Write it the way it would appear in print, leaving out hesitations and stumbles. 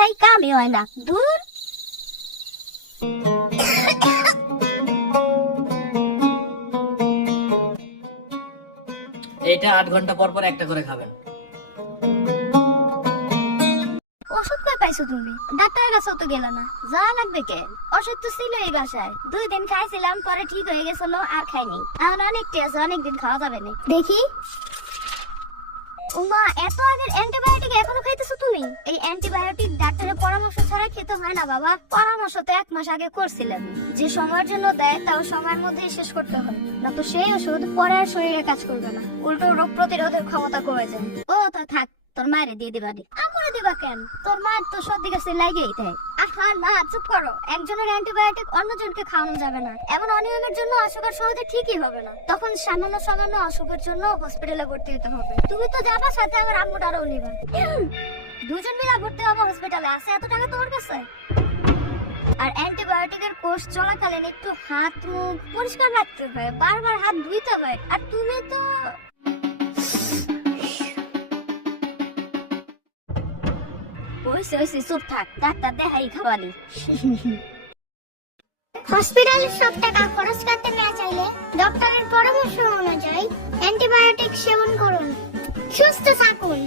খাই, কামই হয় না। দূর। এইটা 8 ঘন্টা পর পর একটা করে খাবেন। ওষুধ কই পাইছো তুমি? ডাক্তারের কাছেও তো গেল না। যা লাগবে কেন? ওষুধ তো ছিল এই বাসায়। 2 দিন খাইছিলাম, পরে ঠিক হয়ে গেছিল, আর খাইনি। এখন অনেকটা আছে, অনেকদিন খাওয়া যাবে না। দেখি। উমা, এত আগের অ্যান্টিবায়োটিক এখনো খাইতেছো তুমি? এই অ্যান্টিবায়োটিক ডাক্তারের পরামর্শ ছাড়া খেতে হয় না বাবা। পরামর্শ তো 1 মাস আগে করছিলাম। যে সময়ের জন্য দেয় তাও সময়ের মধ্যেই শেষ করতে হয়, না তো সেই ওষুধ পরে আর শরীরে কাজ করবে না, উল্টো রোগ প্রতিরোধের ক্ষমতা কমে যায়। ও তো থাক, তোর মায়ের দিয়ে দিবা দি। আমারে দিবা কেন? তোর মায়ের তো সর্দি কাশি লাগেই তাই। আহা না, চুপ করো। একজনের অ্যান্টিবায়োটিক অন্যজনকে খাওয়ানো যাবে না। এমন অনিয়মের জন্য অসুখের সহজে ঠিকই হবে না। তখন সামান্য সামান্য অসুখের জন্য হসপিটালে ভর্তি হতে হবে। তুমি তো যাবা, সাথে আমার আম্মুটারও নিবা। দুজন মিলে ভর্তি হবো হসপিটালে। আছে এত টাকা তোমার কাছে? আর অ্যান্টিবায়োটিকের কোর্স চলাকালীন একটু হাত মুখ পরিষ্কার রাখতে হয়, বারবার হাত ধুইতে হয়। আর তুমি তো ওইসে চুপ থাক, ডাক্তার দেখাই খাওয়ালি। হসপিটালের সব টাকা খরচ করতে না চাইলে ডক্টরের পরামর্শ অনুযায়ী অ্যান্টিবায়োটিক সেবন করুন। সুস্থ থাকুন।